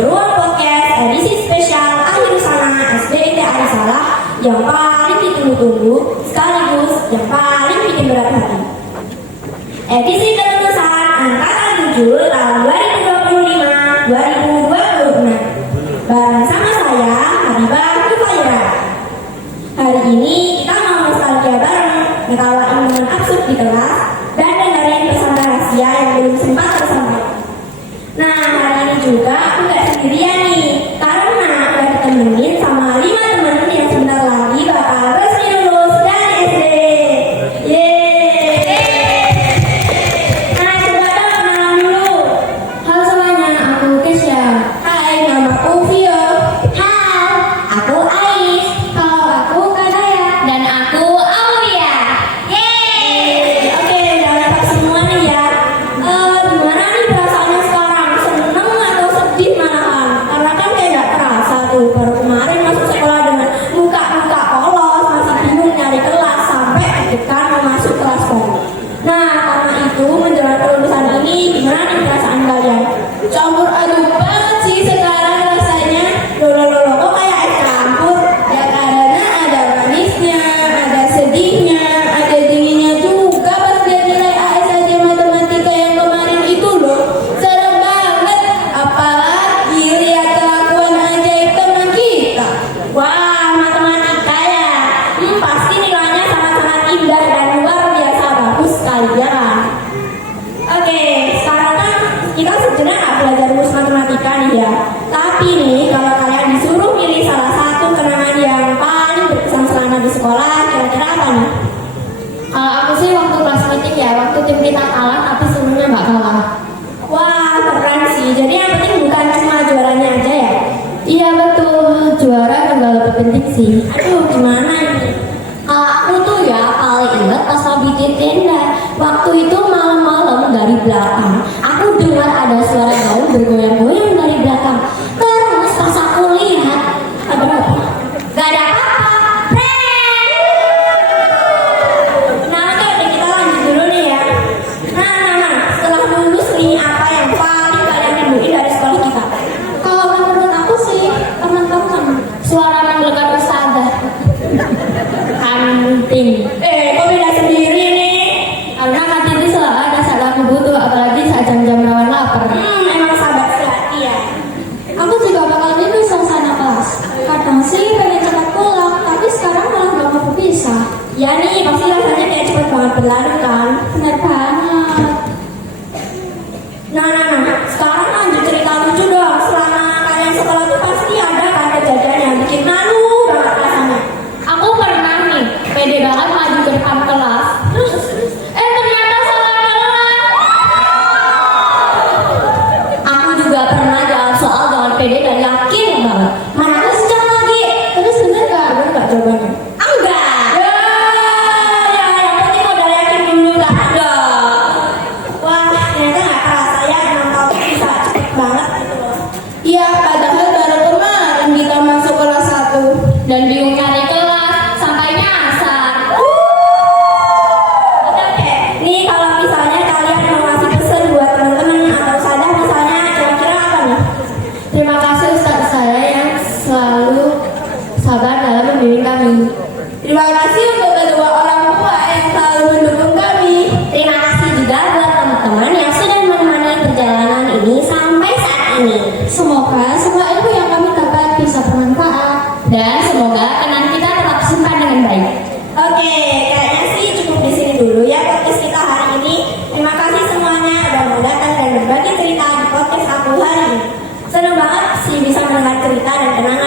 Ruang Podcast edisi spesial akhir sana SBIT Arisalah yang paling ditunggu-tunggu sekaligus yang paling bikin berat hati. Edisi kelulusan angkatan 7 tahun 2025-2026 bareng sama saya Habibah Kufaira. Hari ini kita mau nostalgia bareng, ngetawain momen absurd di kelas dan dengerin pesan rahasia yang belum sempat tersampaikan. Nah, hari ini juga aku gak sendirian nih, karena udah ditemenin sama 5 temen yang sebentar lagi bakal resmi lulus dari SD. Yeay! Nah, coba dong kenalan dulu. Halo semuanya, aku Kesya. Hai, nama aku Vio. Hai, aku Ais. Kalau aku Kadaya. Dan aku Aulia. Yeay! Oke, udah dapat semua nih ya. Gimana nih perasaannya sekarang? Seneng atau sedih malahan? Karena kan kayak gak terasa tuh, baru kemarin masuk sekolah dengan muka-muka polos, masih bingung nyari kelas, sampai deg-degan mau masuk kelas pokok. Nah, karena itu menjelang kelulusan ini, gimana nih perasaan kalian? Campur aduk banget sih sekarang rasanya. Loh, kok kayak es campur? Ya karena ada manisnya, ada sedihnya, ada dinginnya juga pas lihat nilai ASAJ matematika yang kemarin itu loh. Serem banget, apalagi lihat kelakuan ajaib teman kita. Wah, matematika ya. Pasti nilainya sangat-sangat indah dan luar biasa bagus sekali ya kan? Oke, sekarang kan kita sebenarnya nggak belajar rumus matematika nih ya. Tapi nih, kalau kalian disuruh pilih salah satu kenangan yang paling berkesan selama di sekolah, kira-kira apa nih? Kalau aku sih waktu kelas meeting ya, waktu tim kita kalah tapi semuanya nggak kalah. Wah, keren sih. Jadi yang penting bukan cuma juaranya aja ya. Iya betul, juara juga lebih penting sih. Aduh, gimana ini? Kalau aku tuh ya paling inget pas mau bikin tenda. Waktu itu malam-malam dari belakang, aku dengar ada suara gaun bergoyang-goyang dari belakang. Terus pas aku lihat, ada apa? Gak ada apa-apa. Nah, oke, kita lanjut dulu nih ya. Nah, setelah lulus nih, apa yang paling kalian rinduin dari sekolah kita? Kalau menurut aku sih teman-teman, suara menggelegar ustazah. Kanting. Kok beda sendiri nih? Karena kantin itu selalu ada saat aku butuh, apalagi saat jam-jam rawan lapar. Emang sahabat sehati ya. Aku juga bakal rindu suasana kelas. Kadang sih pengen cepat pulang, tapi sekarang malah gak mau berpisah. Ya nih, pasti rasanya kayak cepet banget berlalu kan? Bener banget. Nah, sekarang lanjut cerita lucu dong. Selama kalian sekolah tuh pasti ada kan kejadian yang bikin malu banget rasanya. Aku pernah nih, pede banget maju ke depan kelas. Terus, ternyata salah kelas. Aku juga pernah jawab soal dengan pede dan yakin banget. Mana aku sejam lagi. Terus bener gak? Bener nggak jawabannya? Enggak. Yang penting modal yakin dulu kan? Wah, ternyata nggak kerasa ya 6 tahun bisa cepet banget gitu loh. Iya, padahal baru kemarin kita masuk kelas 1 dan bingung cari kelas sampai nyasar. Oke, nih kalau misalnya kalian mau ngasih pesan buat teman-teman atau sahabat misalnya, kira-kira apa nih? Terima kasih Ustaz saya yang selalu sabar dalam membimbing kami. Terima kasih untuk kedua orang tua yang selalu mendukung kami. Terima kasih juga buat teman-teman yang sudah menemani perjalanan ini sampai saat ini. Semoga semua ilmu yang kami dapat bisa bermanfaat dan semoga kenangan kita tetap simpan dengan baik. Oke, kayaknya sih cukup di sini dulu ya podcast kita hari ini. Terima kasih semuanya udah mau datang dan berbagi cerita di podcast aku hari ini. Senang banget sih bisa mendengar cerita dan kenangan